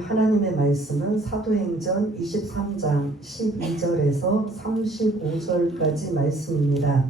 하나님의 말씀은 사도행전 23장 12절에서 35절까지 말씀입니다.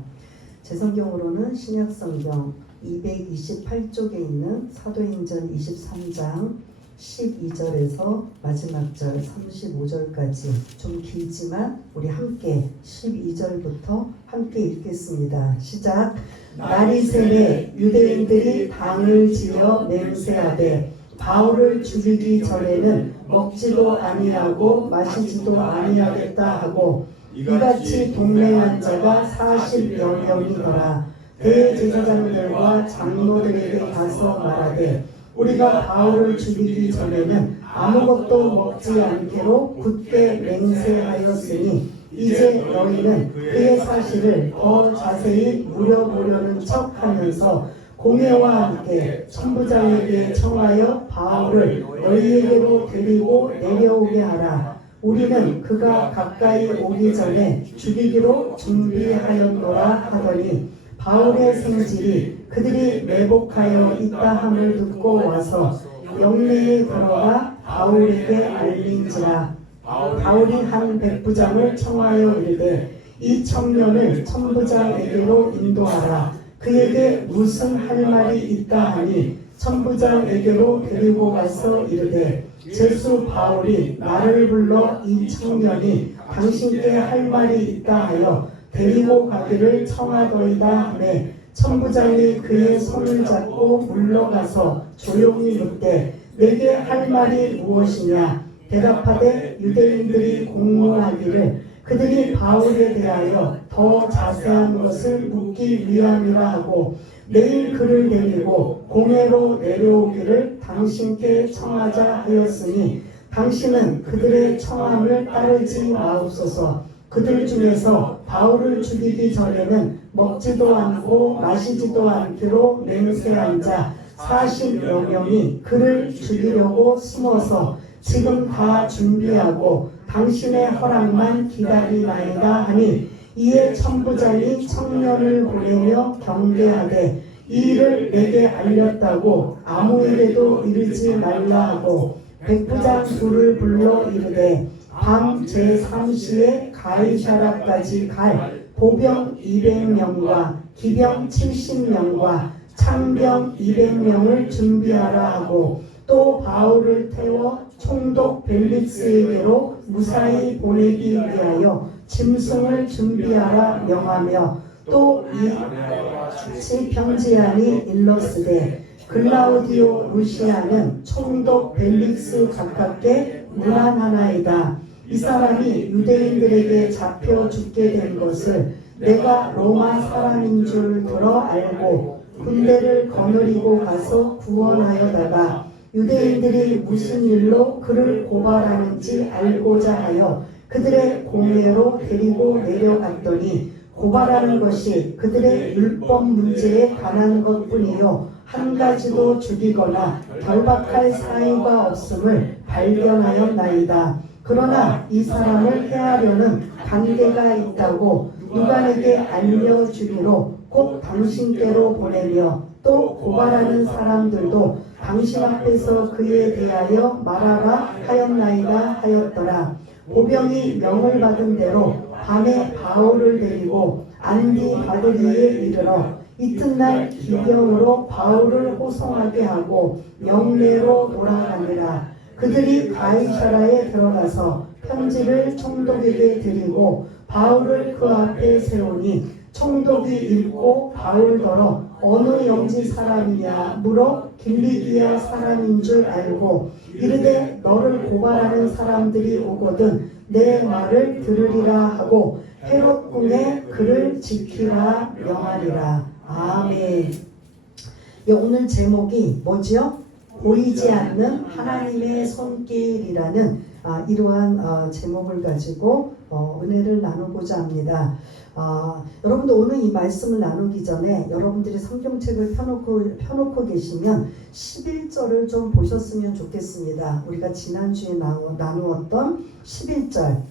제 성경으로는 신약성경 228쪽에 있는 사도행전 23장 12절에서 마지막 절 35절까지 좀 길지만 우리 함께 12절부터 함께 읽겠습니다. 시작. 날이 새매 유대인들이 당을 지어 맹세하되 바울을 죽이기 전에는 먹지도 아니하고 마시지도 아니하겠다 하고 이같이 동맹한 자가 40여 명이더라. 대제사장들과 장로들에게 가서 말하되 우리가 바울을 죽이기 전에는 아무것도 먹지 않기로 굳게 맹세하였으니 이제 너희는 그의 사실을 더 자세히 물어보려는 척하면서 공회와 함께 천부장에게 청하여 바울을 너희에게로 데리고 내려오게 하라. 우리는 그가 가까이 오기 전에 죽이기로 준비하였노라 하더니 바울의 생질이 그들이 매복하여 있다 함을 듣고 와서 영내에 들어가 바울에게 알린지라. 바울이 한 백부장을 청하여 이르되 이 청년을 천부장에게로 인도하라. 그에게 무슨 할 말이 있다 하니 천부장에게로 데리고 가서 이르되 제수 바울이 나를 불러 이 청년이 당신께 할 말이 있다 하여 데리고 가기를 청하더이다 하매 천부장이 그의 손을 잡고 물러가서 조용히 묻되 내게 할 말이 무엇이냐. 대답하되 유대인들이 공문하기를 그들이 바울에 대하여 더 자세한 것을 묻기 위함이라 하고 내일 그를 데리고 공회로 내려오기를 당신께 청하자 하였으니 당신은 그들의 청함을 따르지 마옵소서. 그들 중에서 바울을 죽이기 전에는 먹지도 않고 마시지도 않기로 맹세한 자 40여 명이 그를 죽이려고 숨어서 지금 다 준비하고 당신의 허락만 기다리나이다 하니 이에 천부장이 청년을 보내며 경계하되 이 일을 내게 알렸다고 아무 일에도 이르지 말라 하고 백부장 둘을 불러 이르되 밤 제3시에 가이사랴까지 갈 보병 200명과 기병 70명과 창병 200명을 준비하라 하고 또 바울을 태워 총독 벨릭스에게로 무사히 보내기 위하여 짐승을 준비하라 명하며 또 이 평지안이 일러스되 글라우디오 루시아는 총독 벨릭스 가깝게 문안하나이다. 이 사람이 유대인들에게 잡혀 죽게 된 것을 내가 로마 사람인 줄 들어 알고 군대를 거느리고 가서 구원하여다가 유대인들이 무슨 일로 그를 고발하는지 알고자 하여 그들의 공회로 데리고 내려갔더니 고발하는 것이 그들의 율법 문제에 관한 것뿐이요 한 가지도 죽이거나 결박할 사유가 없음을 발견하였나이다. 그러나 이 사람을 해하려는 관계가 있다고 누가 내게 알려주기로 곧 당신께로 보내며 또 고발하는 사람들도 당신 앞에서 그에 대하여 말하라 하였나이다 하였더라. 보병이 명을 받은 대로 밤에 바울을 데리고 안디바드리에 이르러 이튿날 기병으로 바울을 호송하게 하고 영내로 돌아가니라. 그들이 가이사랴에 들어가서 편지를 총독에게 드리고 바울을 그 앞에 세우니 총독이 읽고 바울더러 어느 영지 사람이냐 물어 길리기아 사람인 줄 알고 이르되 너를 고발하는 사람들이 오거든 내 말을 들으리라 하고 헤롯 궁에 그를 지키라 명하리라. 아멘. 오늘 제목이 뭐죠? 보이지 않는 하나님의 손길이라는 이러한 제목을 가지고 은혜를 나누고자 합니다. 여러분들 오늘 이 말씀을 나누기 전에 여러분들이 성경책을 펴놓고 계시면 11절을 좀 보셨으면 좋겠습니다. 우리가 지난주에 나누었던 11절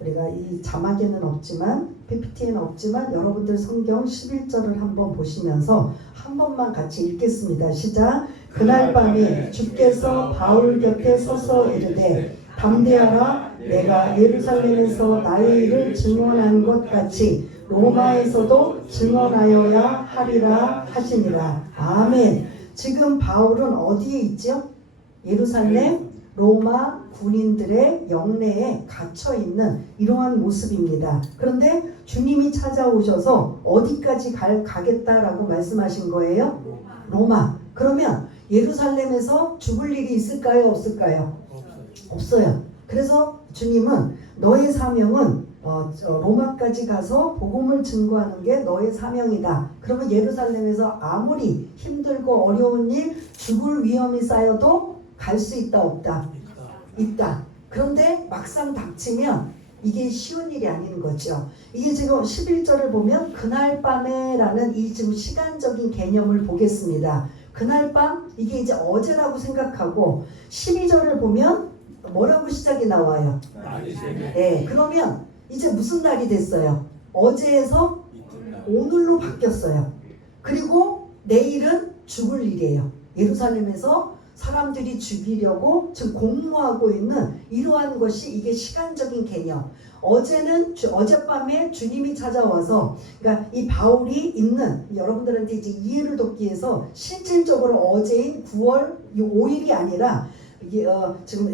우리가 이 자막에는 없지만 PPT에는 없지만 여러분들 성경 11절을 한번 보시면서 한 번만 같이 읽겠습니다. 시작. 그날 밤에 주께서 바울 곁에 서서 이르되 담대하라 내가 예루살렘에서 나의 일을 증언한 것 같이 로마에서도 증언하여야 하리라 하시니라. 아멘. 지금 바울은 어디에 있죠? 예루살렘 로마 군인들의 영내에 갇혀 있는 이러한 모습입니다. 그런데 주님이 찾아오셔서 어디까지 가겠다라고 말씀하신 거예요? 로마. 그러면 예루살렘에서 죽을 일이 있을까요? 없을까요? 없어요. 그래서 주님은 너의 사명은 로마까지 가서 복음을 증거하는 게 너의 사명이다. 그러면 예루살렘에서 아무리 힘들고 어려운 일, 죽을 위험이 쌓여도 갈 수 있다 없다? 있다. 그런데 막상 닥치면 이게 쉬운 일이 아닌 거죠. 이게 지금 11절을 보면 그날 밤에라는 이 지금 시간적인 개념을 보겠습니다. 그날 밤 이게 이제 어제라고 생각하고 12절을 보면 뭐라고 시작이 나와요? 네, 그러면 이제 무슨 날이 됐어요? 어제에서 오늘로 바뀌었어요. 그리고 내일은 죽을 일이에요. 예루살렘에서 사람들이 죽이려고 지금 공모하고 있는 이러한 것이 이게 시간적인 개념. 어제는 어젯밤에 주님이 찾아와서 그러니까 이 바울이 있는 여러분들한테 이제 이해를 돕기 위해서 실질적으로 어제인 9월 5일이 아니라 지금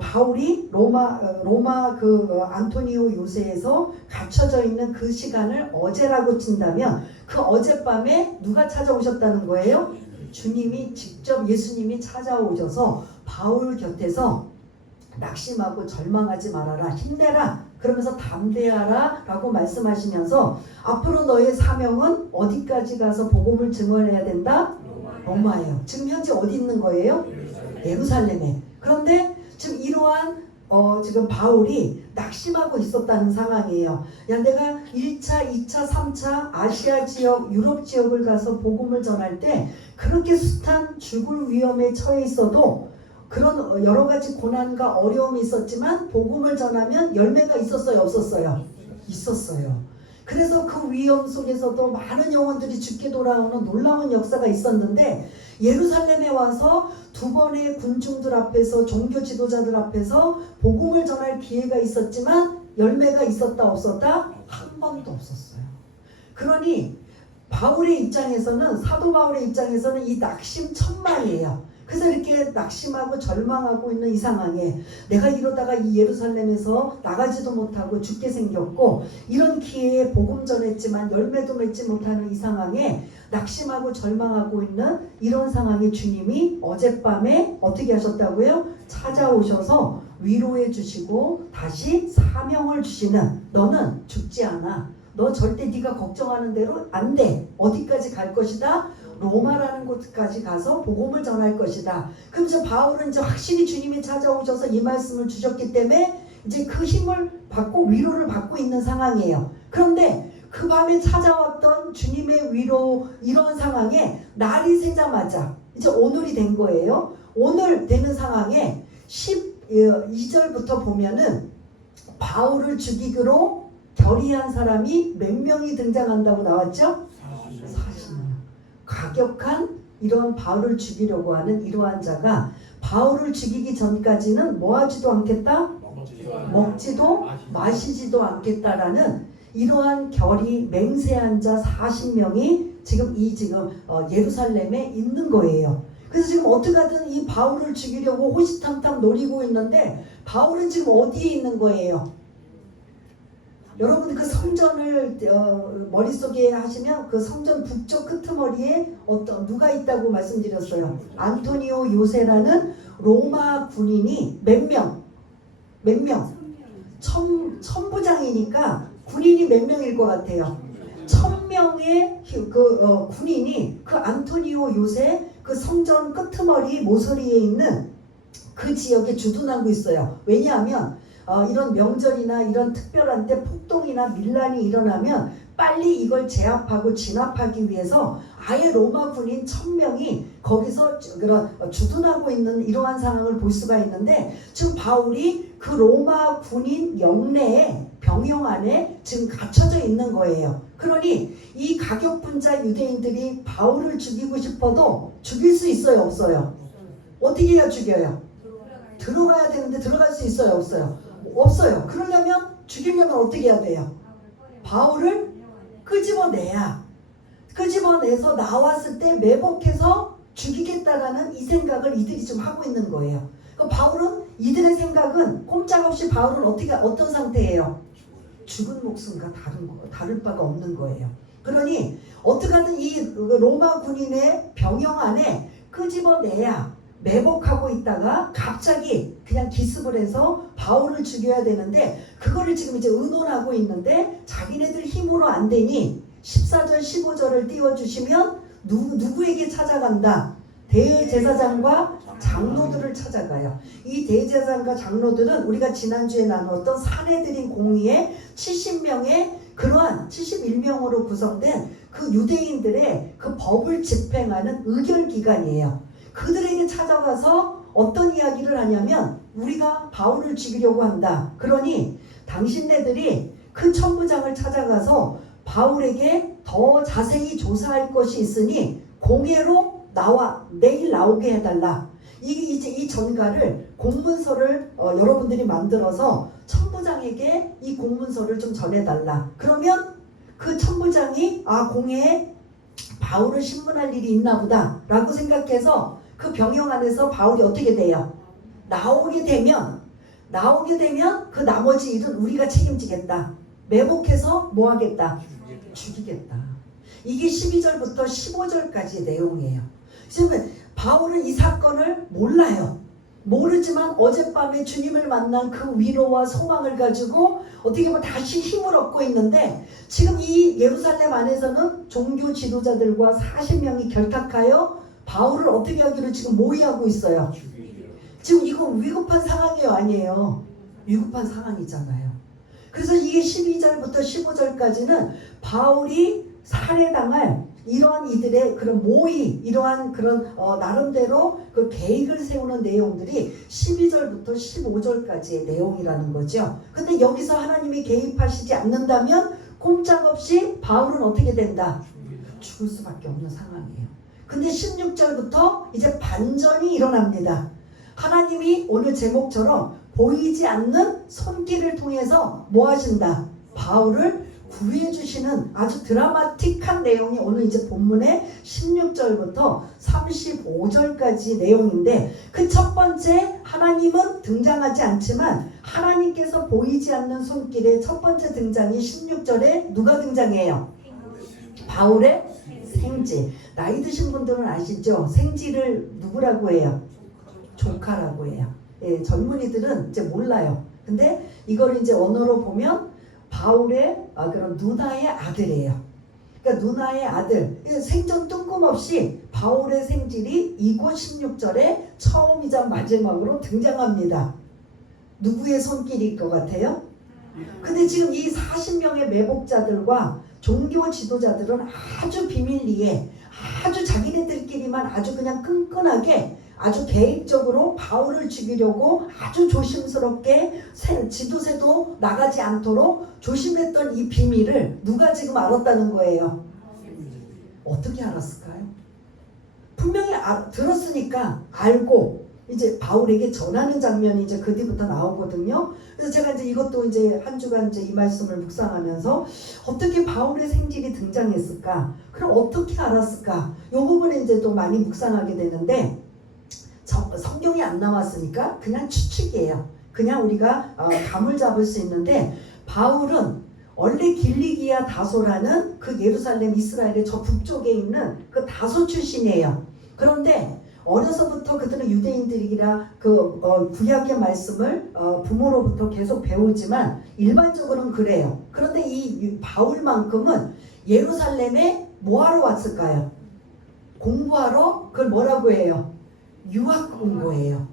바울이 로마 그 안토니오 요새에서 갇혀져 있는 그 시간을 어제라고 친다면 그 어젯밤에 누가 찾아오셨다는 거예요? 주님이 직접 예수님이 찾아오셔서 바울 곁에서 낙심하고 절망하지 말아라, 힘내라, 그러면서 담대하라 라고 말씀하시면서 앞으로 너의 사명은 어디까지 가서 복음을 증언해야 된다? 로마예요. 지금 현재 어디 있는 거예요? 예루살렘에. 그런데 지금 이러한 지금 바울이 낙심하고 있었다는 상황이에요. 야, 내가 1차, 2차, 3차 아시아 지역, 유럽 지역을 가서 복음을 전할 때 그렇게 숱한 죽을 위험에 처해 있어도 그런 여러 가지 고난과 어려움이 있었지만 복음을 전하면 열매가 있었어요? 없었어요? 있었어요. 그래서 그 위험 속에서도 많은 영혼들이 죽게 돌아오는 놀라운 역사가 있었는데 예루살렘에 와서 두 번의 군중들 앞에서 종교 지도자들 앞에서 복음을 전할 기회가 있었지만 열매가 있었다 없었다? 한 번도 없었어요. 그러니 바울의 입장에서는 사도 바울의 입장에서는 이 낙심 천만이에요. 그래서 이렇게 낙심하고 절망하고 있는 이 상황에 내가 이러다가 이 예루살렘에서 나가지도 못하고 죽게 생겼고 이런 기회에 복음 전했지만 열매도 맺지 못하는 이 상황에 낙심하고 절망하고 있는 이런 상황에 주님이 어젯밤에 어떻게 하셨다고요? 찾아오셔서 위로해 주시고 다시 사명을 주시는 너는 죽지 않아. 너 절대 네가 걱정하는 대로 안 돼. 어디까지 갈 것이다? 로마라는 곳까지 가서 복음을 전할 것이다. 그럼 이제 바울은 이제 확실히 주님이 찾아오셔서 이 말씀을 주셨기 때문에 이제 그 힘을 받고 위로를 받고 있는 상황이에요. 그런데 그 밤에 찾아왔던 주님의 위로 이런 상황에 날이 새자마자 이제 오늘이 된 거예요. 오늘 되는 상황에 12절부터 보면은 바울을 죽이기로 결의한 사람이 몇 명이 등장한다고 나왔죠? 40명. 과격한 이런 바울을 죽이려고 하는 이러한 자가 바울을 죽이기 전까지는 뭐하지도 않겠다? 먹지도 마시지도 않겠다라는 이러한 결의 맹세한 자 40명이 지금 예루살렘에 있는 거예요. 그래서 지금 어떻게든 이 바울을 죽이려고 호시탐탐 노리고 있는데 바울은 지금 어디에 있는 거예요? 여러분 그 성전을 머릿속에 하시면 그 성전 북쪽 끄트머리에 누가 있다고 말씀드렸어요. 안토니오 요새라는 로마 군인이 몇 명? 천부장이니까 군인이 몇 명일 것 같아요? 1000명의 군인이 그 안토니오 요새 그 성전 끄트머리 모서리에 있는 그 지역에 주둔하고 있어요. 왜냐하면 이런 명절이나 이런 특별한 때 폭동이나 밀란이 일어나면 빨리 이걸 제압하고 진압하기 위해서 아예 로마 군인 1000명이 거기서 주둔하고 있는 이러한 상황을 볼 수가 있는데 지금 바울이 그 로마 군인 영내에 병영 안에 지금 갇혀져 있는 거예요. 그러니 이 가격분자 유대인들이 바울을 죽이고 싶어도 죽일 수 있어요, 없어요? 어떻게 해야 죽여요? 들어가야 되는데 들어갈 수 있어요, 없어요? 없어요. 그러려면 죽이려면 어떻게 해야 돼요? 바울을 끄집어내서 나왔을 때 매복해서 죽이겠다라는 이 생각을 이들이 좀 하고 있는 거예요. 그 바울은 이들의 생각은 꼼짝없이 바울은 어떤 상태예요? 죽은 목숨과 다를 바가 없는 거예요. 그러니 어떻게든 이 로마 군인의 병영 안에 끄집어내야 매복하고 있다가 갑자기 그냥 기습을 해서 바울을 죽여야 되는데 그거를 지금 이제 의논하고 있는데 자기네들 힘으로 안 되니 14절 15절을 띄워주시면 누구에게 찾아간다? 대제사장과 장로들을 찾아가요. 이 대제사장과 장로들은 우리가 지난주에 나누었던 사내들인 공의의 70명의 그러한 71명으로 구성된 그 유대인들의 그 법을 집행하는 의결기관이에요. 그들에게 찾아가서 어떤 이야기를 하냐면 우리가 바울을 죽이려고 한다. 그러니 당신네들이 그 천부장을 찾아가서 바울에게 더 자세히 조사할 것이 있으니 공회로 내일 나오게 해달라. 이 전가를 공문서를 여러분들이 만들어서 천부장에게 이 공문서를 좀 전해달라. 그러면 그 천부장이 공회에 바울을 신문할 일이 있나 보다 라고 생각해서 그 병영 안에서 바울이 어떻게 돼요? 나오게 되면 그 나머지 일은 우리가 책임지겠다. 매복해서 뭐 하겠다? 죽이겠다. 이게 12절부터 15절까지의 내용이에요. 지금 바울은 이 사건을 몰라요. 모르지만 어젯밤에 주님을 만난 그 위로와 소망을 가지고 어떻게 보면 다시 힘을 얻고 있는데 지금 이 예루살렘 안에서는 종교 지도자들과 40명이 결탁하여 바울을 어떻게 하기로 지금 모의하고 있어요. 지금 이거 위급한 상황이에요, 아니에요? 위급한 상황이잖아요. 그래서 이게 12절부터 15절까지는 바울이 살해당할 이러한 이들의 그런 모의, 이러한 그런 나름대로 그 계획을 세우는 내용들이 12절부터 15절까지의 내용이라는 거죠. 근데 여기서 하나님이 개입하시지 않는다면 꼼짝없이 바울은 어떻게 된다? 죽을 수밖에 없는 상황이에요. 근데 16절부터 이제 반전이 일어납니다. 하나님이 오늘 제목처럼 보이지 않는 손길을 통해서 뭐 하신다? 바울을 구해주시는 아주 드라마틱한 내용이 오늘 이제 본문의 16절부터 35절까지 내용인데 그 첫 번째 하나님은 등장하지 않지만 하나님께서 보이지 않는 손길의 첫 번째 등장이 16절에 누가 등장해요? 바울의 생지. 나이 드신 분들은 아시죠? 생지를 누구라고 해요? 조카라고 해요. 예, 젊은이들은 이제 몰라요. 근데 이걸 이제 언어로 보면 바울의 그런 누나의 아들이에요. 그러니까 누나의 아들. 생전 뜬금없이 바울의 생질이 이곳 16절에 처음이자 마지막으로 등장합니다. 누구의 손길일 것 같아요? 근데 지금 이 40명의 매복자들과 종교 지도자들은 아주 비밀리에 아주 자기네들끼리만 아주 그냥 끈끈하게 아주 계획적으로 바울을 죽이려고 아주 조심스럽게 지도새도 나가지 않도록 조심했던 이 비밀을 누가 지금 알았다는 거예요? 어떻게 알았을까요? 분명히 들었으니까 알고 이제 바울에게 전하는 장면이 이제 그 뒤부터 나오거든요. 그래서 제가 이제 이것도 이제 한 주간 이제 이 말씀을 묵상하면서 어떻게 바울의 생질이 등장했을까? 그럼 어떻게 알았을까? 이 부분에 이제 또 많이 묵상하게 되는데 성경이 안 나왔으니까 그냥 추측이에요. 그냥 우리가 감을 잡을 수 있는데 바울은 원래 길리기아 다소라는 그 예루살렘 이스라엘의 저 북쪽에 있는 그 다소 출신이에요. 그런데 어려서부터 그들은 유대인들이라 그 구약의 말씀을 부모로부터 계속 배우지만 일반적으로는 그래요. 그런데 이 바울만큼은 예루살렘에 뭐하러 왔을까요? 공부하러. 그걸 뭐라고 해요? 유학 온 거예요.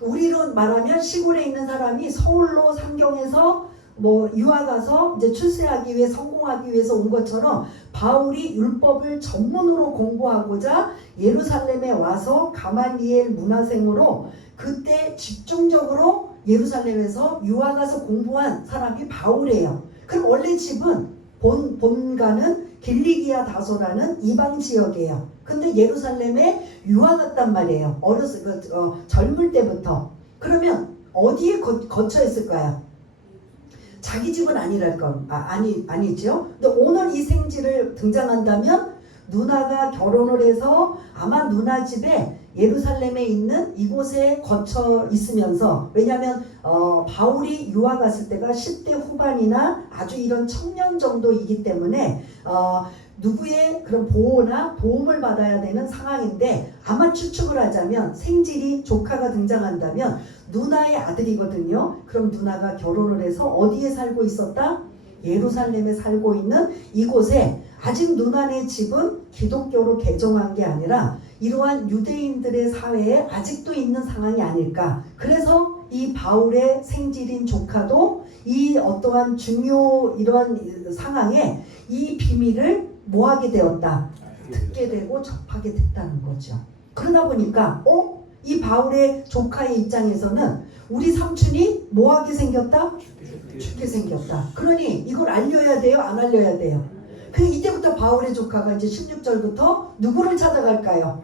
우리로 말하면 시골에 있는 사람이 서울로 상경해서 뭐 유학 가서 이제 출세하기 위해 성공하기 위해서 온 것처럼 바울이 율법을 전문으로 공부하고자 예루살렘에 와서 가말리엘 문화생으로 그때 집중적으로 예루살렘에서 유아 가서 공부한 사람이 바울이에요. 그럼 원래 집은 본가는 길리기아 다소라는 이방 지역이에요. 근데 예루살렘에 유아 갔단 말이에요. 젊을 때부터. 그러면 어디에 거처 있을까요? 자기 집은 아니죠. 근데 오늘 이 생지를 등장한다면 누나가 결혼을 해서 아마 누나 집에 예루살렘에 있는 이곳에 거쳐 있으면서, 왜냐하면 바울이 유학 갔을 때가 10대 후반이나 아주 이런 청년 정도이기 때문에 누구의 그런 보호나 도움을 받아야 되는 상황인데, 아마 추측을 하자면 생질이 조카가 등장한다면 누나의 아들이거든요. 그럼 누나가 결혼을 해서 어디에 살고 있었다? 예루살렘에 살고 있는 이곳에, 아직 누나네 집은 기독교로 개종한 게 아니라 이러한 유대인들의 사회에 아직도 있는 상황이 아닐까. 그래서 이 바울의 생질인 조카도 이 어떠한 중요 이러한 상황에 이 비밀을 뭐하게 되었다? 듣게 되고 접하게 됐다는 거죠. 그러다 보니까 이 바울의 조카의 입장에서는 우리 삼촌이 뭐하게 생겼다? 죽게 생겼다. 그러니 이걸 알려야 돼요? 안 알려야 돼요? 이때부터 바울의 조카가 이제 16절부터 누구를 찾아갈까요?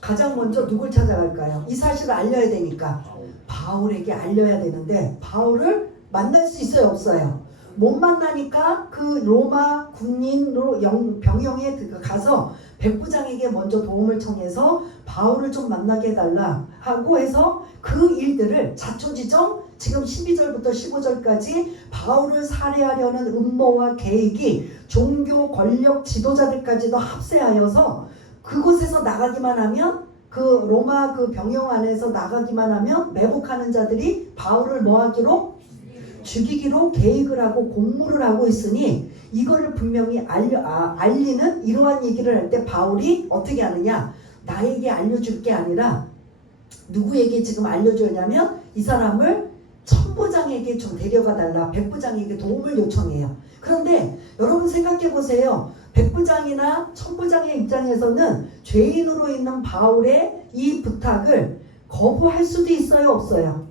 가장 먼저 누굴 찾아갈까요? 이 사실을 알려야 되니까 바울에게 알려야 되는데, 바울을 만날 수 있어요? 없어요? 못 만나니까 그 로마 군인으로 병영에 가서 백부장에게 먼저 도움을 청해서 바울을 좀 만나게 해달라 하고 해서 그 일들을 자초지종 지금 12절부터 15절까지 바울을 살해하려는 음모와 계획이 종교 권력 지도자들까지도 합세하여서 그곳에서 나가기만 하면, 그 로마 그 병영 안에서 나가기만 하면 매복하는 자들이 바울을 뭐하기로? 죽이기로 계획을 하고 공모를 하고 있으니, 이거를 분명히 알리는 이러한 얘기를 할 때 바울이 어떻게 하느냐? 나에게 알려줄 게 아니라 누구에게 지금 알려주냐면 이 사람을 천부장에게 좀 데려가 달라, 백부장에게 도움을 요청해요. 그런데 여러분 생각해 보세요. 백부장이나 천부장의 입장에서는 죄인으로 있는 바울의 이 부탁을 거부할 수도 있어요? 없어요?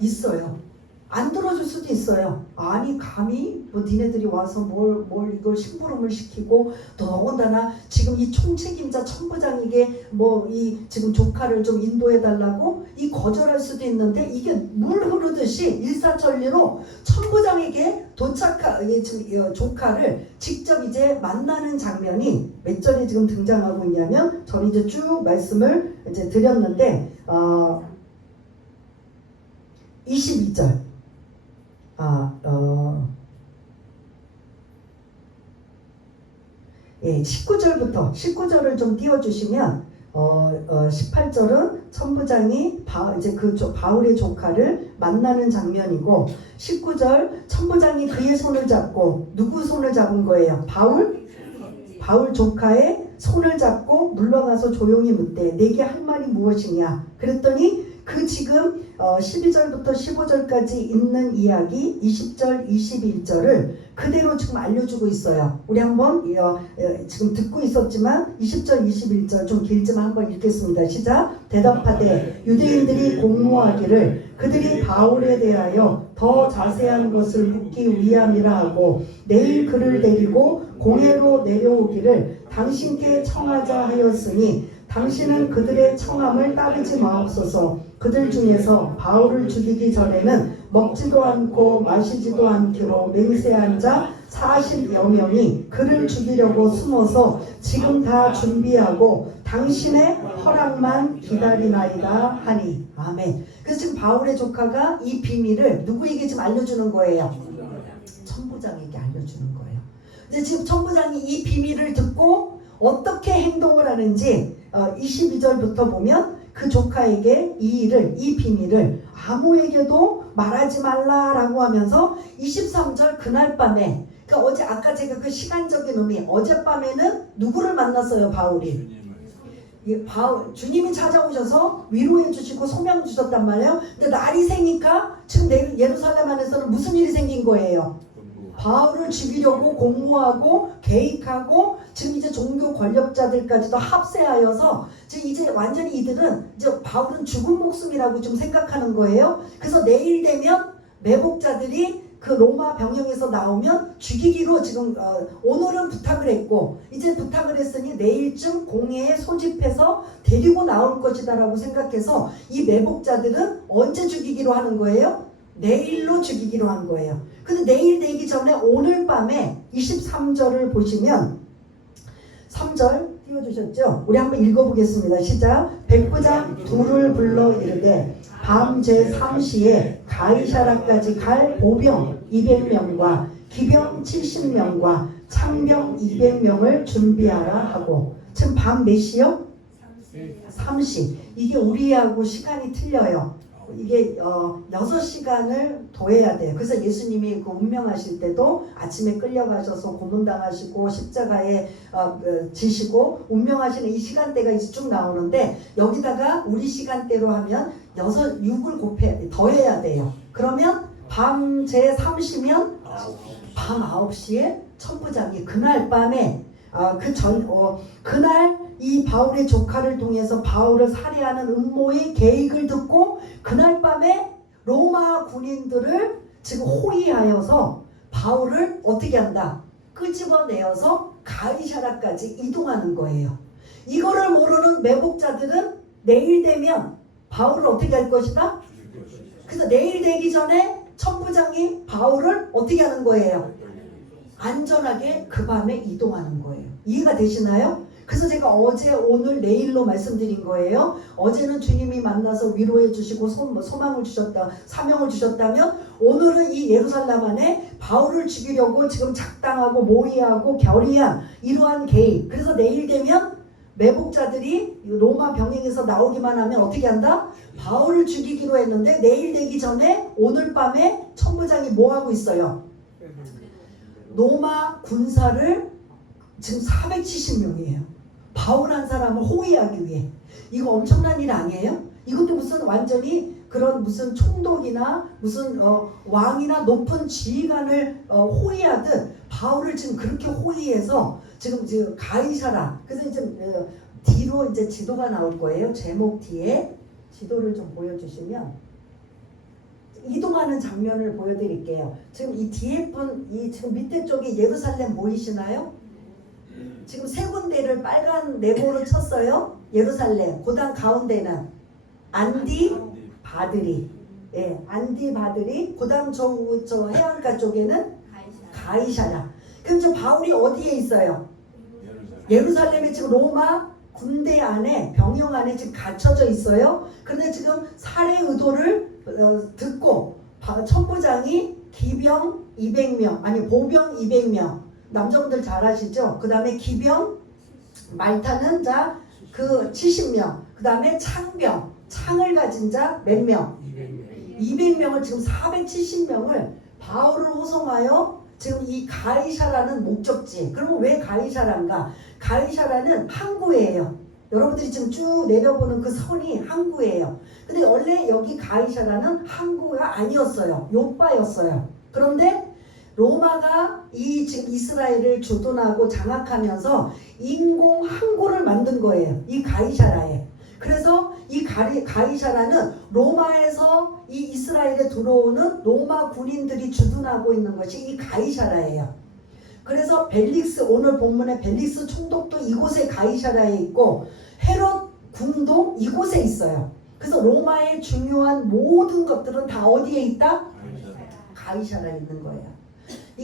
있어요. 안 들어줄 수도 있어요. 아니 감히 뭐 니네들이 와서 뭘 이걸 심부름을 시키고, 또 더군다나 지금 이 총책임자 천부장에게 뭐 이 지금 조카를 좀 인도해 달라고 이 거절할 수도 있는데, 이게 물 흐르듯이 일사천리로 천부장에게 조카를 직접 이제 만나는 장면이 몇 절에 지금 등장하고 있냐면, 저는 이제 쭉 말씀을 이제 드렸는데 22절. 19절을 좀 띄워주시면 18절은 천부장이 이제 바울의 조카를 만나는 장면이고, 19절 천부장이 그의 손을 잡고, 누구 손을 잡은 거예요? 바울 조카의 손을 잡고 물러가서 조용히 묻되 내게 할 말이 무엇이냐? 그랬더니 그 지금 12절부터 15절까지 있는 이야기 20절 21절을 그대로 지금 알려주고 있어요. 우리 한번 지금 듣고 있었지만 20절 21절 좀 길지만 한번 읽겠습니다. 시작. 대답하되 유대인들이 공모하기를 그들이 바울에 대하여 더 자세한 것을 묻기 위함이라 하고 내일 그를 데리고 공회로 내려오기를 당신께 청하자 하였으니 당신은 그들의 청함을 따르지 마옵소서. 그들 중에서 바울을 죽이기 전에는 먹지도 않고 마시지도 않기로 맹세한 자 40여 명이 그를 죽이려고 숨어서 지금 다 준비하고 당신의 허락만 기다리나이다 하니. 아멘. 그래서 지금 바울의 조카가 이 비밀을 누구에게 지금 알려주는 거예요? 천부장에게 알려주는 거예요. 근데 지금 천부장이 이 비밀을 듣고 어떻게 행동을 하는지 22절부터 보면 그 조카에게 이 비밀을 아무에게도 말하지 말라라고 하면서 23절 그날 밤에, 그러니까 아까 제가 그 시간적인 의미, 어젯밤에는 누구를 만났어요? 바울이. 주님이 찾아오셔서 위로해 주시고 소명 주셨단 말이에요. 근데 날이 새니까 지금 예루살렘 안에서는 무슨 일이 생긴 거예요? 바울을 죽이려고 공모하고 계획하고 지금 이제 종교 권력자들까지도 합세하여서 지금 이제 완전히 이들은 이제 바울은 죽은 목숨이라고 좀 생각하는 거예요. 그래서 내일 되면 매복자들이 그 로마 병영에서 나오면 죽이기로 지금 오늘은 부탁을 했고 이제 부탁을 했으니 내일쯤 공회에 소집해서 데리고 나올 것이다라고 생각해서 이 매복자들은 언제 죽이기로 하는 거예요? 내일로 죽이기로 한 거예요. 근데 내일 되기 전에 오늘 밤에 23절을 보시면 3절 띄워주셨죠? 우리 한번 읽어보겠습니다. 시작. 백부장 둘을 불러 이르되 밤 제3시에 가이사라까지 갈 보병 200명과 기병 70명과 창병 200명을 준비하라 하고 지금 밤 몇 시요? 3시. 이게 우리하고 시간이 틀려요. 이게 6시간을 더해야 돼요. 그래서 예수님이 그 운명하실 때도 아침에 끌려가셔서 고문당하시고 십자가에 지시고 운명하시는 이 시간대가 이제 쭉 나오는데 여기다가 우리 시간대로 하면 6을 더해야 돼요. 그러면 밤 제3시면 밤 9시에 천부장이 그날 밤에 그날 이 바울의 조카를 통해서 바울을 살해하는 음모의 계획을 듣고 그날 밤에 로마 군인들을 지금 호위하여서 바울을 어떻게 한다? 끄집어내어서 가이사라까지 이동하는 거예요. 이거를 모르는 매복자들은 내일 되면 바울을 어떻게 할 것이다? 그래서 내일 되기 전에 천부장이 바울을 어떻게 하는 거예요? 안전하게 그 밤에 이동하는 거예요. 이해가 되시나요? 그래서 제가 어제 오늘 내일로 말씀드린 거예요. 어제는 주님이 만나서 위로해 주시고 소망을 주셨다, 사명을 주셨다면 오늘은 이 예루살렘 안에 바울을 죽이려고 지금 작당하고 모의하고 결의한 이러한 계획. 그래서 내일 되면 매복자들이 로마 병행에서 나오기만 하면 어떻게 한다? 바울을 죽이기로 했는데 내일 되기 전에 오늘 밤에 천부장이 뭐 하고 있어요? 로마 군사를 지금 470명이에요. 바울 한 사람을 호위하기 위해. 이거 엄청난 일 아니에요? 이것도 무슨 완전히 그런 무슨 총독이나 무슨 왕이나 높은 지휘관을 호위하듯 바울을 지금 그렇게 호위해서 지금 가이사라. 그래서 이제 뒤로 이제 지도가 나올 거예요. 제목 뒤에 지도를 좀 보여주시면 이동하는 장면을 보여드릴게요. 지금 이 뒤에 이 지금 밑에 쪽에 예루살렘 보이시나요? 지금 세 군데를 빨간 네모로 쳤어요. 예루살렘. 그다음 가운데는 안디 바드리. 예, 안디 바드리. 그다음 저 해안가 쪽에는 가이사라. 그럼 저 바울이 어디에 있어요? 예루살렘에 지금 로마 군대 안에 병영 안에 지금 갇혀져 있어요. 그런데 지금 살해 의도를 듣고 천부장이 기병 200명 아니 보병 200명 남자분들 잘 아시죠? 그 다음에 기병 말타는 자 그 70명 그 다음에 창병 창을 가진 자 몇 명? 200명을 지금 470명을 바울을 호송하여 지금 이 가이사라는 목적지. 그러면 왜 가이사라인가? 가이사라는 항구예요. 여러분들이 지금 쭉 내려보는 그 선이 항구예요. 근데 원래 여기 가이사라는 항구가 아니었어요. 요바였어요. 그런데 로마가 이 지금 이스라엘을 주둔하고 장악하면서 인공 항구를 만든 거예요. 이 가이사라에. 그래서 이 가이사라는 로마에서 이 이스라엘에 들어오는 로마 군인들이 주둔하고 있는 것이 이 가이사라예요. 그래서 벨릭스 오늘 본문의 벨릭스 총독도 이곳에 가이사라에 있고 헤롯 궁도 이곳에 있어요. 그래서 로마의 중요한 모든 것들은 다 어디에 있다? 가이사라에 있는 거예요.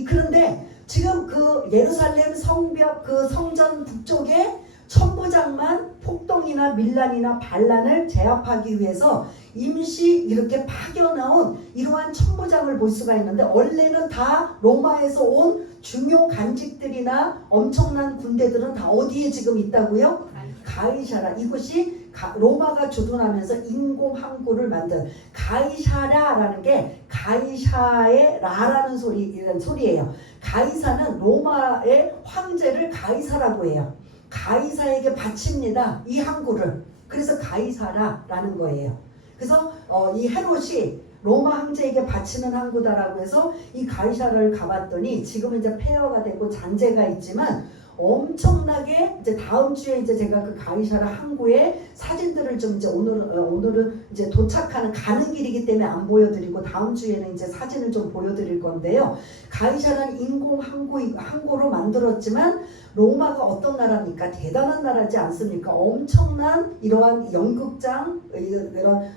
그런데 지금 그 예루살렘 성벽 그 성전 북쪽에 천부장만 폭동이나 밀란이나 반란을 제압하기 위해서 임시 이렇게 파견나온 이러한 천부장을 볼 수가 있는데 원래는 다 로마에서 온 중요 간직들이나 엄청난 군대들은 다 어디에 지금 있다고요? 가이사라. 이곳이 로마가 주둔하면서 인공 항구를 만든 가이사라라는 게 가이사의 라라는 소리예요. 가이사는 로마의 황제를 가이사라고 해요. 가이사에게 바칩니다. 이 항구를. 그래서 가이사라라는 거예요. 그래서 이 헤롯이 로마 황제에게 바치는 항구다라고 해서 이 가이사라를 가봤더니 지금은 이제 폐허가 되고 잔재가 있지만 엄청나게 이제 다음 주에 이제 제가 그 가이사라 항구의 사진들을 좀 이제 오늘은 이제 도착하는 가는 길이기 때문에 안 보여드리고 다음 주에는 이제 사진을 좀 보여드릴 건데요. 가이사라는 인공 항구로 만들었지만 로마가 어떤 나라입니까? 대단한 나라지 않습니까? 엄청난 이러한 연극장 이런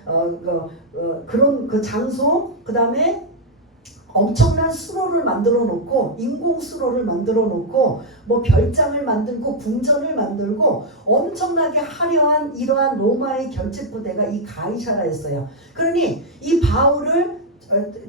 그런 그 장소 그 다음에 엄청난 수로를 만들어 놓고 인공 수로를 만들어 놓고 뭐 별장을 만들고 궁전을 만들고 엄청나게 화려한 이러한 로마의 결집부대가 이 가이사라였어요. 그러니 이 바울을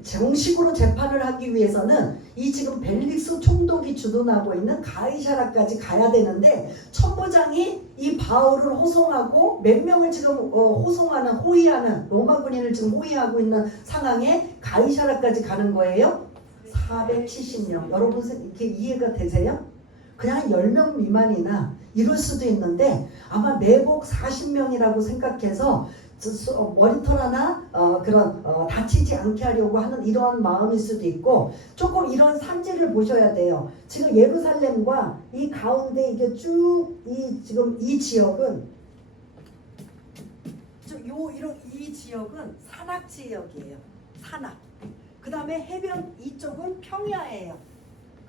정식으로 재판을 하기 위해서는 이 지금 벨릭스 총독이 주둔하고 있는 가이사라까지 가야 되는데 천부장이 이 바울을 호송하고 몇 명을 지금 호위하는 로마 군인을 지금 호위하고 있는 상황에 가이사라까지 가는 거예요. 470명. 여러분 이렇게 이해가 되세요? 그냥 10명 미만이나 이럴 수도 있는데 아마 매복 40명이라고 생각해서 머리털 하나 다치지 않게 하려고 하는 이러한 마음일 수도 있고 조금 이런 산지를 보셔야 돼요. 지금 예루살렘과 이 가운데 이게 쭉 지금 이 지역은 이 지역은 산악 지역이에요. 산악. 그 다음에 해변 이쪽은 평야예요.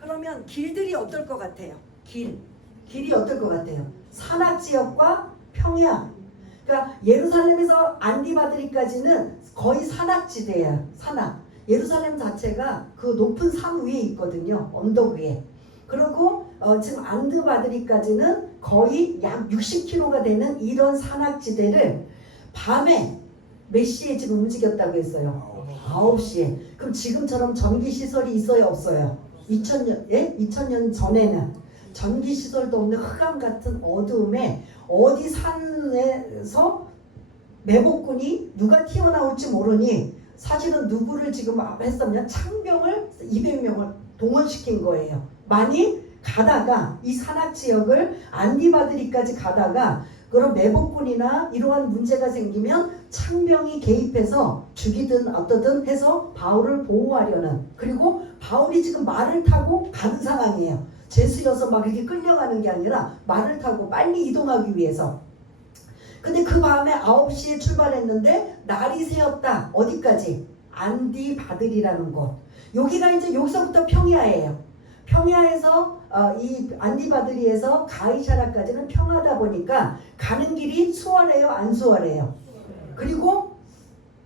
그러면 길들이 어떨 것 같아요? 길이 어떨 것 같아요? 산악 지역과 평야. 그러니까 예루살렘에서 안디바드리까지는 거의 산악지대야. 산악. 예루살렘 자체가 그 높은 산 위에 있거든요. 언덕 위에. 그리고 지금 안드바드리까지는 거의 약 60km가 되는 이런 산악지대를 밤에 몇 시에 지금 움직였다고 했어요? 9시에. 그럼 지금처럼 전기시설이 있어요? 없어요? 2000년 전에는 전기시설도 없는 흑암 같은 어두움에 어디 산에서 매복군이 누가 튀어나올지 모르니 사실은 누구를 지금 했었냐? 창병을 200명을 동원시킨 거예요. 많이 가다가 이 산악지역을 안디바드리까지 가다가 그런 매복군이나 이러한 문제가 생기면 창병이 개입해서 죽이든 어떠든 해서 바울을 보호하려는, 그리고 바울이 지금 말을 타고 가는 상황이에요. 제수여서 막 이렇게 끌려가는 게 아니라 말을 타고 빨리 이동하기 위해서. 근데 그 밤에 9시에 출발했는데 날이 새었다. 어디까지? 안디바들이라는 곳. 여기가 이제 여기서부터 평야예요. 평야에서 이 안디바드리에서 가이사라까지는 평하다 보니까 가는 길이 수월해요? 안 수월해요? 그리고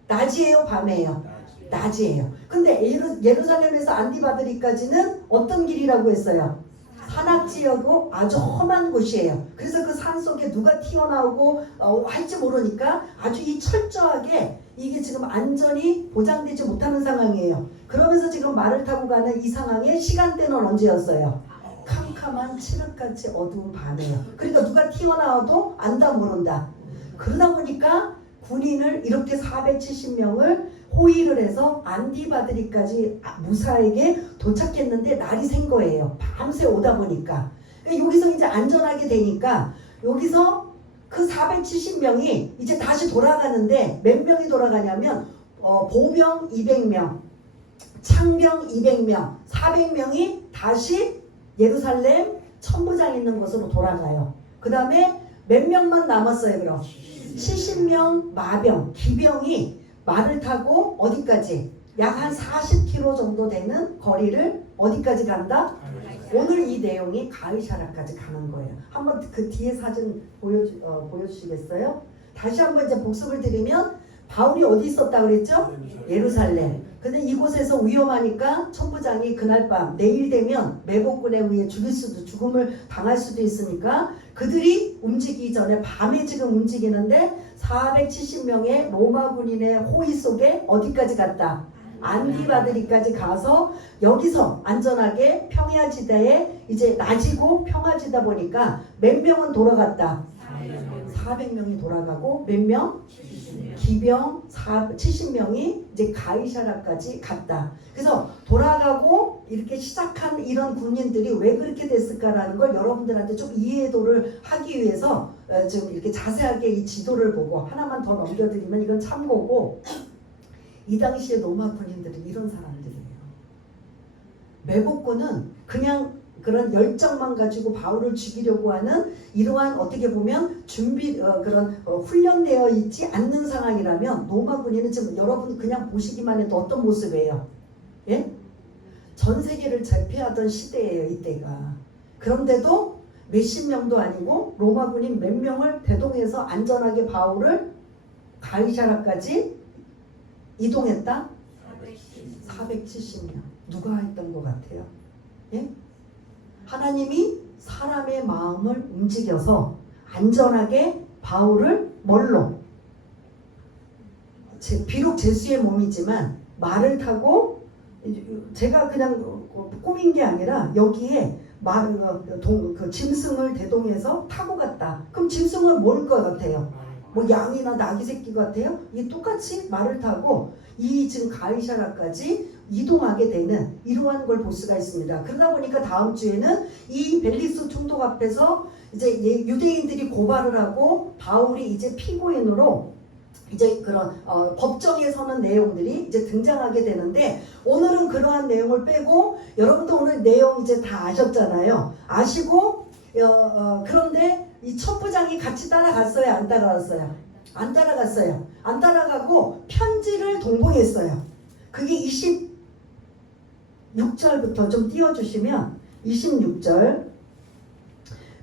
낮이에요? 밤이에요? 낮이에요. 근데 예루살렘에서 안디바드리까지는 어떤 길이라고 했어요? 산악지역이고 아주 험한 곳이에요. 그래서 그 산 속에 누가 튀어나오고 할지 모르니까 아주 이 철저하게 이게 지금 안전이 보장되지 못하는 상황이에요. 그러면서 지금 말을 타고 가는 이 상황의 시간대는 언제였어요? 캄캄한 칠흑같이 어두운 밤이에요. 그러니까 누가 튀어나와도 안다 모른다. 그러다 보니까 군인을 이렇게 470명을 호위를 해서 안디바드리까지 무사하게 도착했는데 날이 샌 거예요. 밤새 오다 보니까. 여기서 이제 안전하게 되니까 여기서 그 470명이 이제 다시 돌아가는데 몇 명이 돌아가냐면 보병 200명, 창병 200명, 400명이 다시 예루살렘 천부장 있는 곳으로 돌아가요. 그 다음에 몇 명만 남았어요. 그럼 70명 마병, 기병이 말을 타고 어디까지? 약 한 40km 정도 되는 거리를 어디까지 간다? 오늘 이 내용이 가이사라까지 가는 거예요. 한번 그 뒤에 사진 보여주시겠어요? 다시 한번 이제 복습을 드리면 바울이 어디 있었다 그랬죠? 예루살렘. 근데 이곳에서 위험하니까 천부장이 그날 밤 내일 되면 매복군에 의해 죽음을 당할 수도 있으니까 그들이 움직이기 전에 밤에 지금 움직이는데 470명의 로마 군인의 호위 속에 어디까지 갔다? 안디바드리까지 가서 여기서 안전하게 평야지대에 이제 낮이고 평화지다 보니까 몇 명은 돌아갔다? 400명이 돌아가고 몇 명? 기병 70명이 이제 가이사라까지 갔다. 그래서 돌아가고 이렇게 시작한 이런 군인들이 왜 그렇게 됐을까라는 걸 여러분들한테 좀 이해도를 하기 위해서 좀 이렇게 자세하게 이 지도를 보고 하나만 더 넘겨드리면 이건 참고고, 이 당시에 로마 군인들은 이런 사람들이에요. 매복군은 그냥 그런 열정만 가지고 바울을 죽이려고 하는 이러한 어떻게 보면 훈련되어 있지 않는 상황이라면, 로마 군인은 지금 여러분 그냥 보시기만 해도 어떤 모습이에요? 예? 전 세계를 제패하던 시대예요, 이때가. 그런데도 몇십 명도 아니고 로마 군인 몇 명을 대동해서 안전하게 바울을 가이사라까지 이동했다? 470명. 누가 했던 것 같아요? 예? 하나님이 사람의 마음을 움직여서 안전하게 바울을 뭘로? 비록 제수의 몸이지만 말을 타고, 제가 그냥 꾸민 게 아니라 여기에 그 짐승을 대동해서 타고 갔다. 그럼 짐승은 뭘 것 같아요? 뭐 양이나 나귀 새끼 같아요? 이 똑같이 말을 타고 이 지금 가이사라까지 이동하게 되는 이러한 걸 볼 수가 있습니다. 그러다 보니까 다음 주에는 이 벨리스 총독 앞에서 이제 유대인들이 고발을 하고 바울이 이제 피고인으로 이제 그런 법정에 서는 내용들이 이제 등장하게 되는데, 오늘은 그러한 내용을 빼고, 여러분도 오늘 내용 이제 다 아셨잖아요. 아시고 그런데 이 첩부장이 같이 따라갔어요? 안 따라갔어요? 안 따라갔어요. 안 따라가고 편지를 동봉했어요. 그게 26절부터 좀 띄워주시면, 26절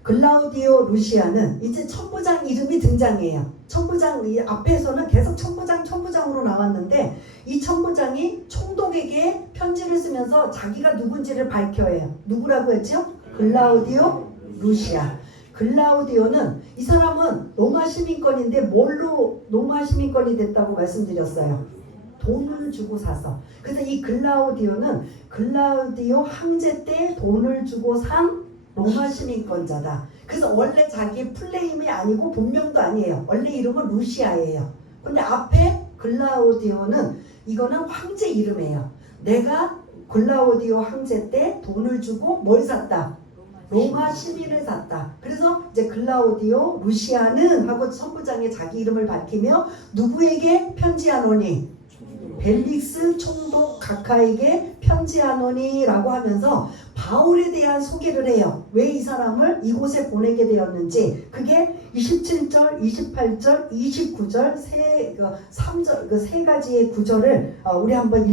글라우디오 루시아는 이제 첩부장 이름이 등장해요. 첩부장 앞에서는 계속 첩부장으로 나왔는데, 이 첩부장이 총독에게 편지를 쓰면서 자기가 누군지를 밝혀요. 누구라고 했죠? 글라우디오 루시아. 글라우디오는, 이 사람은 로마 시민권인데 뭘로 로마 시민권이 됐다고 말씀드렸어요? 돈을 주고 사서. 그래서 이 글라우디오는 글라우디오 황제 때 돈을 주고 산 로마 시민권자다. 그래서 원래 자기 풀네임이 아니고 본명도 아니에요. 원래 이름은 루시아예요. 근데 앞에 글라우디오는, 이거는 황제 이름이에요. 내가 글라우디오 황제 때 돈을 주고 뭘 샀다? 로마 시민을 샀다. 그래서 이제 글라우디오 루시아는 하고 선부장의 자기 이름을 밝히며 누구에게 편지하노니? 벨릭스 총독 각하에게 편지하노니라고 하면서 바울에 대한 소개를 해요. 왜 이 사람을 이곳에 보내게 되었는지. 그게 27절, 28절, 29절 그 세 가지의 구절을 우리 한번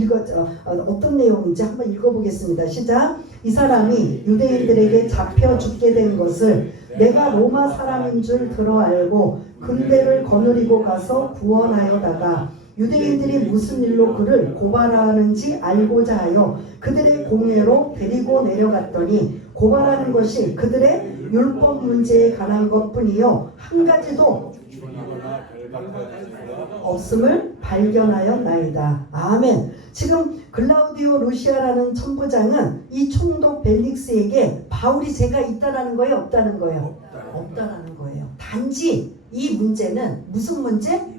어떤 내용인지 한번 읽어보겠습니다. 시작. 이 사람이 유대인들에게 잡혀 죽게 된 것을 내가 로마 사람인 줄 들어 알고 군대를 거느리고 가서 구원하여다가 유대인들이 무슨 일로 그를 고발하는지 알고자 하여 그들의 공회로 데리고 내려갔더니, 고발하는 것이 그들의 율법 문제에 관한 것뿐이요 한 가지도 없음을 발견하였나이다. 아멘. 지금 글라우디오 루시아라는 천부장은 이 총독 벨릭스에게 바울이 죄가 있다라는 거예요? 없다는 거예요? 없다라는 거예요. 단지 이 문제는 무슨 문제?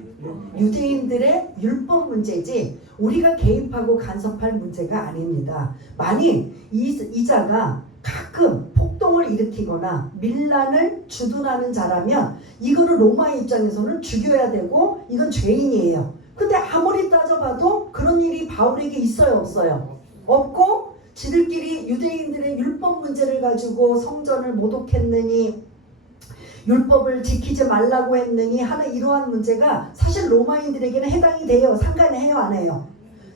유대인들의 율법 문제지 우리가 개입하고 간섭할 문제가 아닙니다. 만일 이자가 가끔 폭동을 일으키거나 밀란을 주둔하는 자라면 이거를 로마의 입장에서는 죽여야 되고 이건 죄인이에요. 근데 아무리 따져봐도 그런 일이 바울에게 있어요? 없어요? 없고, 지들끼리 유대인들의 율법 문제를 가지고 성전을 모독했느니 율법을 지키지 말라고 했느니 하는 이러한 문제가 사실 로마인들에게는 해당이 돼요? 상관이 해요? 안 해요?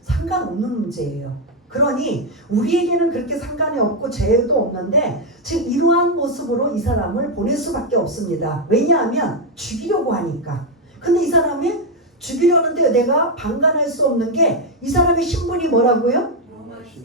상관없는 문제예요. 그러니 우리에게는 그렇게 상관이 없고 죄도 없는데, 지금 이러한 모습으로 이 사람을 보낼 수밖에 없습니다. 왜냐하면 죽이려고 하니까. 근데 이 사람이 죽이려는데 내가 방관할 수 없는 게, 이 사람의 신분이 뭐라고요?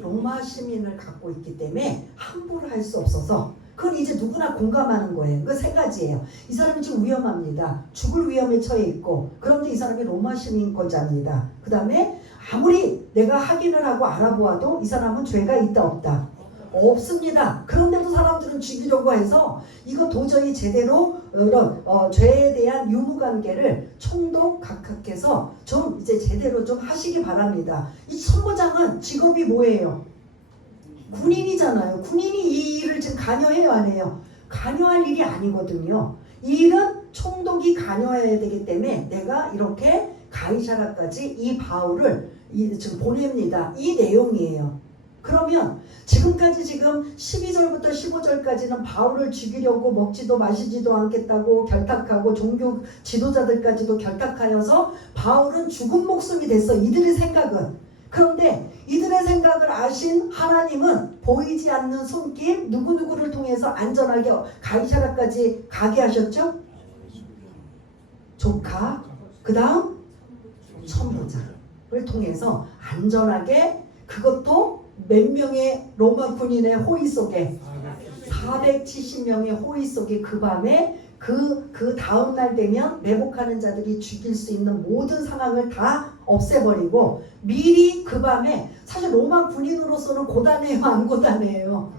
로마 시민을 갖고 있기 때문에 함부로 할 수 없어서, 그건 이제 누구나 공감하는 거예요. 그 세 가지예요. 이 사람이 지금 위험합니다. 죽을 위험에 처해 있고, 그런데 이 사람이 로마 시민권자입니다. 그 다음에 아무리 내가 확인을 하고 알아보아도 이 사람은 죄가 있다 없다? 없습니다. 그런데도 사람들은 죽이려고 해서 이거 도저히 제대로 이런 죄에 대한 유무관계를 총독 각하께서 좀 이제 제대로 좀 하시기 바랍니다. 이 천부장은 직업이 뭐예요? 군인이잖아요. 군인이 이 일을 지금 관여해요, 안 해요? 관여할 일이 아니거든요. 이 일은 총독이 간여해야 되기 때문에 내가 이렇게 가이사라까지 이 바울을 지금 보냅니다. 이 내용이에요. 그러면 지금까지 지금 12절부터 15절까지는 바울을 죽이려고 먹지도 마시지도 않겠다고 결탁하고 종교 지도자들까지도 결탁하여서 바울은 죽은 목숨이 됐어. 이들의 생각은. 그런데 이들의 생각을 아신 하나님은 보이지 않는 손길 누구누구를 통해서 안전하게 가이사라까지 가게 하셨죠? 조카, 그 다음 천부장을 통해서 안전하게, 그것도 몇 명의 로마 군인의 호위 속에 470명의 호위 속에 그 밤에 그 다음 날 되면 매복하는 자들이 죽일 수 있는 모든 상황을 다 없애버리고 미리 그 밤에, 사실 로마 군인으로서는 고단해요, 안 고단해요?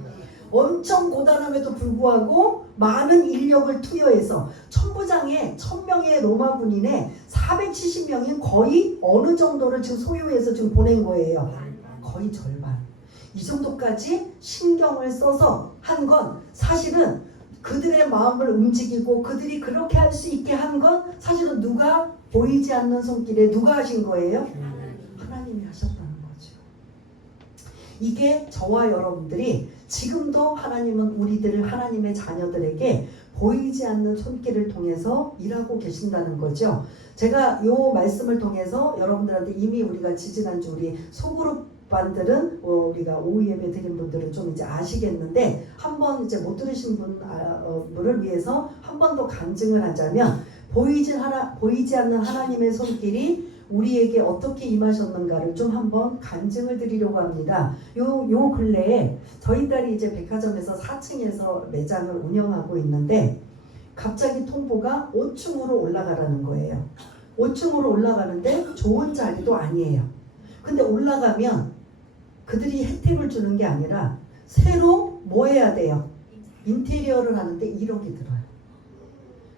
엄청 고단함에도 불구하고 많은 인력을 투여해서 천부장의 1000명의 로마 군인에 470명인 거의 어느 정도를 지금 소요해서 지금 보낸 거예요. 거의 절반. 이 정도까지 신경을 써서 한 건 사실은 그들의 마음을 움직이고 그들이 그렇게 할 수 있게 한 건 사실은 누가 보이지 않는 손길에 누가 하신 거예요? 하나님이 하셨다는 거죠. 이게 저와 여러분들이 지금도 하나님은 우리들을, 하나님의 자녀들에게 보이지 않는 손길을 통해서 일하고 계신다는 거죠. 제가 요 말씀을 통해서 여러분들한테 이미 우리가 지지난주 우리 소그룹 반들은 우리가 오후 예배 드린 분들은 좀 이제 아시겠는데, 한번 이제 못 들으신 분을 위해서 한 번 더 간증을 하자면, 보이지 않는 하나님의 손길이 우리에게 어떻게 임하셨는가를 좀 한번 간증을 드리려고 합니다. 요 근래에 저희 딸이 이제 백화점에서 4층에서 매장을 운영하고 있는데 갑자기 통보가 5층으로 올라가라는 거예요. 5층으로 올라가는데 좋은 자리도 아니에요. 근데 올라가면 그들이 혜택을 주는 게 아니라 새로 뭐 해야 돼요? 인테리어를 하는데 1억이 들어요.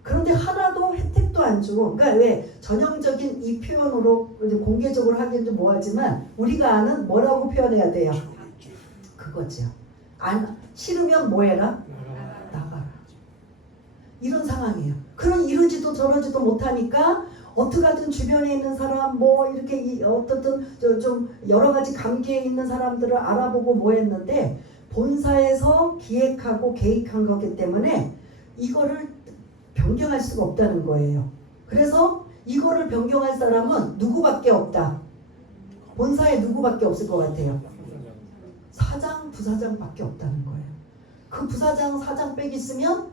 그런데 하나도 혜택도 안 주고, 그러니까 왜 전형적인 이 표현으로 공개적으로 하기는 좀 뭐하지만 우리가 아는 뭐라고 표현해야 돼요? 그거죠. 안 싫으면 뭐 해라? 나가라. 이런 상황이에요. 그런 이러지도 저러지도 못하니까 어떻게든 주변에 있는 사람 뭐 이렇게 어떻든 좀 여러 가지 관계에 있는 사람들을 알아보고 뭐 했는데, 본사에서 기획하고 계획한 거기 때문에 이거를 변경할 수가 없다는 거예요. 그래서 이거를 변경할 사람은 누구밖에 없다. 본사에 누구밖에 없을 것 같아요? 사장, 부사장밖에 없다는 거예요. 그 부사장, 사장 빽 있으면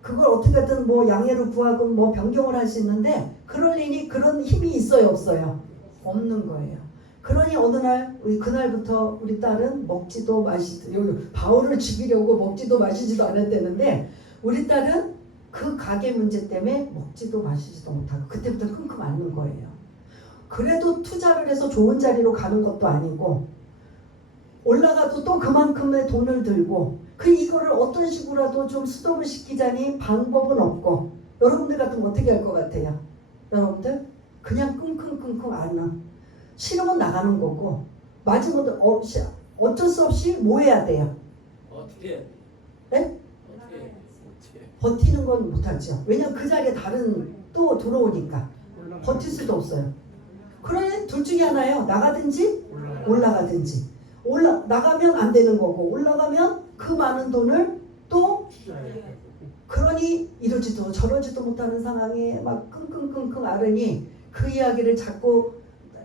그걸 어떻게든 뭐 양해를 구하고 뭐 변경을 할 수 있는데, 그럴 일이, 그런 힘이 있어요, 없어요? 없는 거예요. 그러니 어느 날 그날부터 우리 딸은 먹지도 마시지도, 바울을 죽이려고 먹지도 마시지도 않았다는데 우리 딸은 그 가게 문제 때문에 먹지도 마시지도 못하고 그때부터 끙끙 앓는 거예요. 그래도 투자를 해서 좋은 자리로 가는 것도 아니고 올라가도 또 그만큼의 돈을 들고, 이거를 어떤 식으로라도 좀 스톱을 시키자니 방법은 없고, 여러분들 같으면 어떻게 할 것 같아요? 여러분들 그냥 끙끙끙끙 앓는, 싫으면 나가는 거고, 맞으면 어쩔 수 없이 뭐 해야 돼요? 어떻게? 네? 버티는 건 못하죠. 왜냐면 그 자리에 다른 또 들어오니까 버틸 수도 없어요. 그래, 둘 중에 하나예요. 나가든지 올라가든지. 나가면 안 되는 거고, 올라가면 그 많은 돈을 또, 그러니 이러지도 저러지도 못하는 상황에 막 끙끙끙끙 앓으니 그 이야기를 자꾸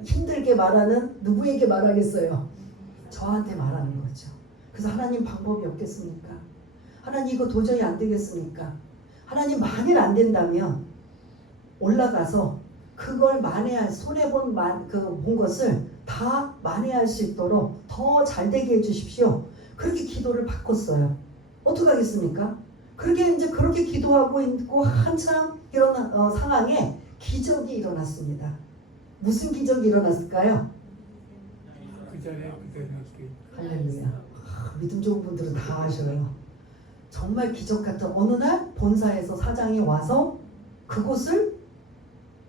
힘들게 말하는, 누구에게 말하겠어요? 저한테 말하는 거죠. 그래서 하나님 방법이 없겠습니까? 하나님 이거 도저히 안 되겠습니까? 하나님 만일 안 된다면 올라가서 그걸 만회할, 손해본 본 것을 다 만회할 수 있도록 더 잘되게 해주십시오. 그렇게 기도를 바꿨어요. 어떡하겠습니까? 그렇게 기도하고 있고 한참 이런 상황에 기적이 일어났습니다. 무슨 기적이 일어났을까요? 그 자리에 할렐루야. 믿음 좋은 분들은 다 아셔요. 정말 기적 같은, 어느 날 본사에서 사장이 와서 그곳을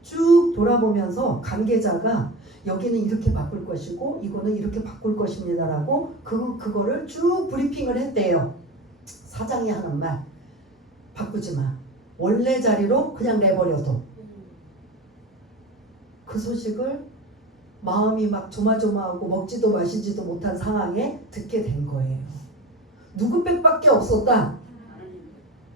쭉 돌아보면서 관계자가 여기는 이렇게 바꿀 것이고 이거는 이렇게 바꿀 것입니다라고 그거를 쭉 브리핑을 했대요. 사장이 하는 말, 바꾸지 마. 원래 자리로 그냥 내버려도 그 소식을 마음이 막 조마조마하고 먹지도 마시지도 못한 상황에 듣게 된 거예요. 누구 빽밖에 없었다.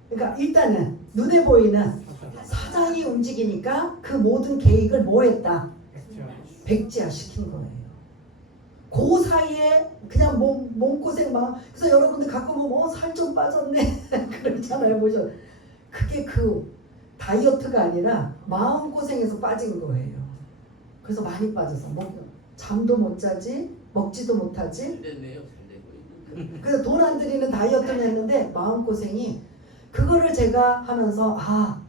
그러니까 일단은 눈에 보이는 사장이 움직이니까 그 모든 계획을 뭐 했다? 백지화 시킨 거예요. 그 사이에 그냥 몸고생 막. 그래서 여러분들 가끔 보면 살 좀 빠졌네 그러잖아요. 보죠. 그게 그 다이어트가 아니라 마음고생에서 빠진 거예요. 그래서 많이 빠져서 잠도 못 자지, 먹지도 못하지. 그래서 돈 안 들이는 다이어트는 했는데 마음고생이, 그거를 제가 하면서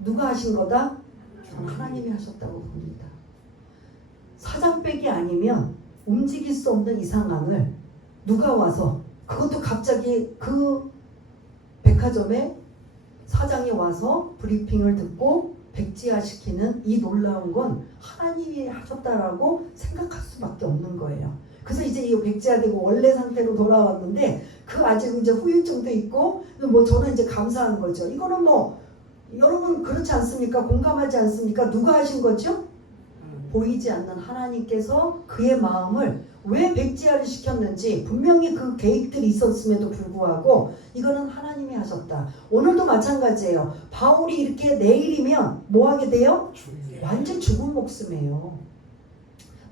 누가 하신 거다? 저는 하나님이 하셨다고 봅니다. 사장백이 아니면 움직일 수 없는 이 상황을 누가 와서, 그것도 갑자기 그 백화점에 사장이 와서 브리핑을 듣고 백지화시키는 이 놀라운 건 하나님이 하셨다라고 생각할 수밖에 없는 거예요. 그래서 이제 이 백지화되고 원래 상태로 돌아왔는데 그 아직 이제 후유증도 있고 저는 이제 감사한 거죠. 이거는 여러분 그렇지 않습니까? 공감하지 않습니까? 누가 하신 거죠? 보이지 않는 하나님께서 그의 마음을 왜 백지화를 시켰는지 분명히 그 계획들이 있었음에도 불구하고 이거는 하나님이 하셨다. 오늘도 마찬가지예요. 바울이 이렇게 내일이면 뭐 하게 돼요? 완전 죽은 목숨이에요.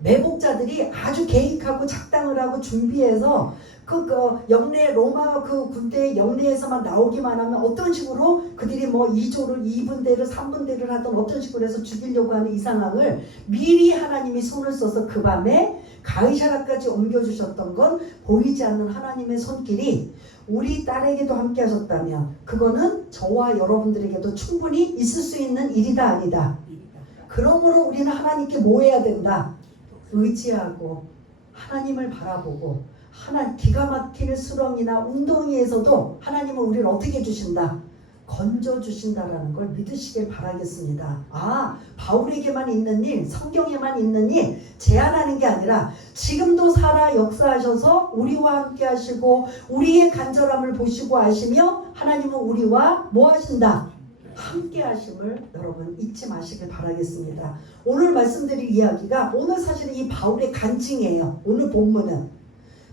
매복자들이 아주 계획하고 작당을 하고 준비해서 그 영내 로마 그 군대 영내에서만 나오기만 하면 어떤 식으로 그들이 2조를 2분대를 3분대를 하던 어떤 식으로 해서 죽이려고 하는 이 상황을 미리 하나님이 손을 써서 그 밤에 가이사라까지 옮겨주셨던 건 보이지 않는 하나님의 손길이 우리 딸에게도 함께 하셨다면 그거는 저와 여러분들에게도 충분히 있을 수 있는 일이다 아니다. 그러므로 우리는 하나님께 뭐 해야 된다? 의지하고 하나님을 바라보고 기가 막히는 수렁이나 웅덩이에서도 하나님은 우리를 어떻게 해주신다? 건져주신다라는 걸 믿으시길 바라겠습니다. 바울에게만 있는 일, 성경에만 있는 일 제한하는 게 아니라 지금도 살아 역사하셔서 우리와 함께 하시고 우리의 간절함을 보시고 아시며 하나님은 우리와 뭐 하신다? 함께 하심을 여러분 잊지 마시길 바라겠습니다. 오늘 말씀드릴 이야기가 오늘 사실은 이 바울의 간증이에요. 오늘 본문은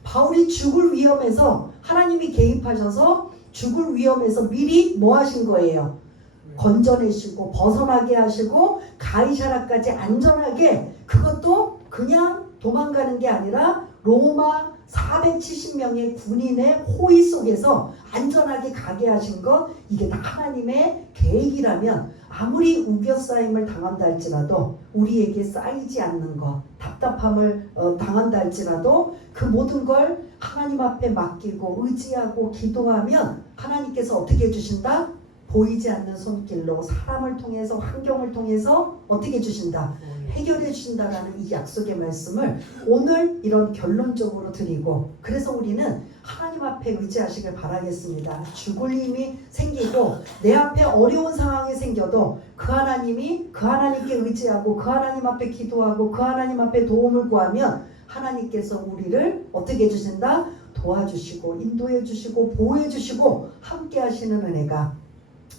바울이 죽을 위험에서 하나님이 개입하셔서 죽을 위험에서 미리 뭐 하신 거예요? 건져내시고 벗어나게 하시고 가이사라까지 안전하게, 그것도 그냥 도망가는 게 아니라 로마 470명의 군인의 호위 속에서 안전하게 가게 하신 것, 이게 다 하나님의 계획이라면 아무리 우겨싸임을 당한다 할지라도 우리에게 쌓이지 않는 것, 답답함을 당한다 할지라도 그 모든 걸 하나님 앞에 맡기고 의지하고 기도하면 하나님께서 어떻게 해주신다? 보이지 않는 손길로 사람을 통해서 환경을 통해서 어떻게 해주신다? 해결해 주신다라는 이 약속의 말씀을 오늘 이런 결론적으로 드리고, 그래서 우리는 하나님 앞에 의지하시길 바라겠습니다. 죽을 힘이 생기고 내 앞에 어려운 상황이 생겨도 그 하나님께 의지하고 그 하나님 앞에 기도하고 그 하나님 앞에 도움을 구하면 하나님께서 우리를 어떻게 해주신다? 도와주시고 인도해 주시고 보호해 주시고 함께 하시는 은혜가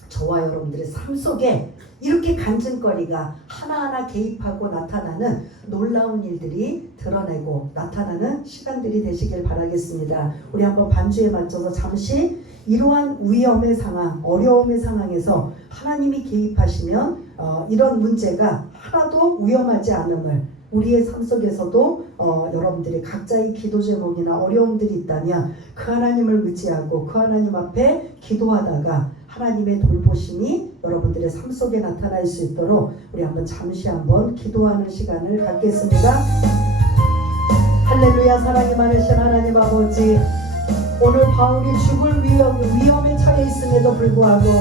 저와 여러분들의 삶 속에 이렇게 간증거리가 하나하나 개입하고 나타나는 놀라운 일들이 드러내고 나타나는 시간들이 되시길 바라겠습니다. 우리 한번 반주에 맞춰서 잠시 이러한 위험의 상황, 어려움의 상황에서 하나님이 개입하시면 이런 문제가 하나도 위험하지 않음을 우리의 삶 속에서도 여러분들이 각자의 기도 제목이나 어려움들이 있다면 그 하나님을 의지하고 그 하나님 앞에 기도하다가 하나님의 돌보심이 여러분들의 삶 속에 나타날 수 있도록 우리 잠시 한번 기도하는 시간을 갖겠습니다. 할렐루야. 사랑이 많으신 하나님 아버지, 오늘 바울이 죽을 위험에 처해 있음에도 불구하고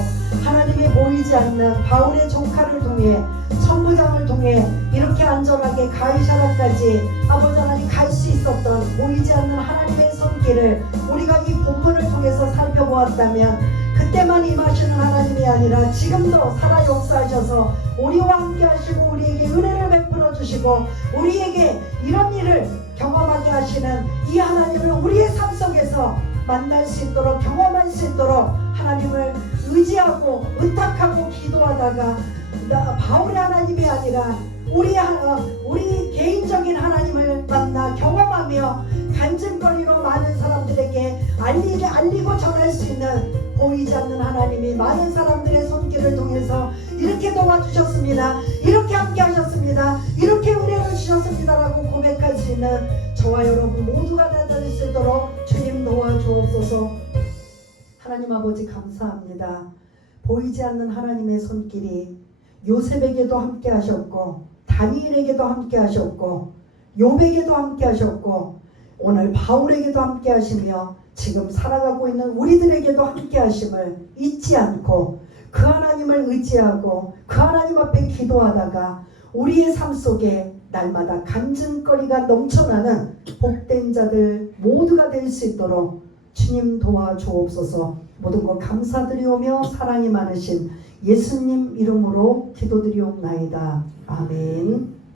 하나님이 보이지 않는 바울의 조카를 통해 천부장을 통해 이렇게 안전하게 가이사라까지 아버지 하나님 갈 수 있었던 보이지 않는 하나님의 손길을 우리가 이 본문을 통해서 살펴보았다면 그때만 임하시는 하나님이 아니라 지금도 살아 역사하셔서 우리와 함께 하시고 우리에게 은혜를 베풀어 주시고 우리에게 이런 일을 경험하게 하시는 이 하나님을 우리의 삶 속에서 만날 수 있도록 경험할 수 있도록 하나님을 의지하고 의탁하고 기도하다가 바울의 하나님이 아니라 우리 개인적인 하나님을 만나 경험하며 간증거리로 많은 사람들에게 알리고 전할 수 있는 보이지 않는 하나님이 많은 사람들의 손길을 통해서 이렇게 도와주셨습니다. 이렇게 함께 하셨습니다. 이렇게 은혜를 주셨습니다라고 고백할 수 있는 저와 여러분 모두가 될 수 있도록 주님 도와주옵소서. 하나님 아버지 감사합니다. 보이지 않는 하나님의 손길이 요셉에게도 함께 하셨고 다니엘에게도 함께 하셨고 욥에게도 함께 하셨고 오늘 바울에게도 함께 하시며 지금 살아가고 있는 우리들에게도 함께 하심을 잊지 않고 그 하나님을 의지하고 그 하나님 앞에 기도하다가 우리의 삶 속에 날마다 간증거리가 넘쳐나는 복된 자들 모두가 될 수 있도록 주님 도와주옵소서. 모든 것 감사드리오며 사랑이 많으신 예수님 이름으로 기도드리옵나이다. 아멘.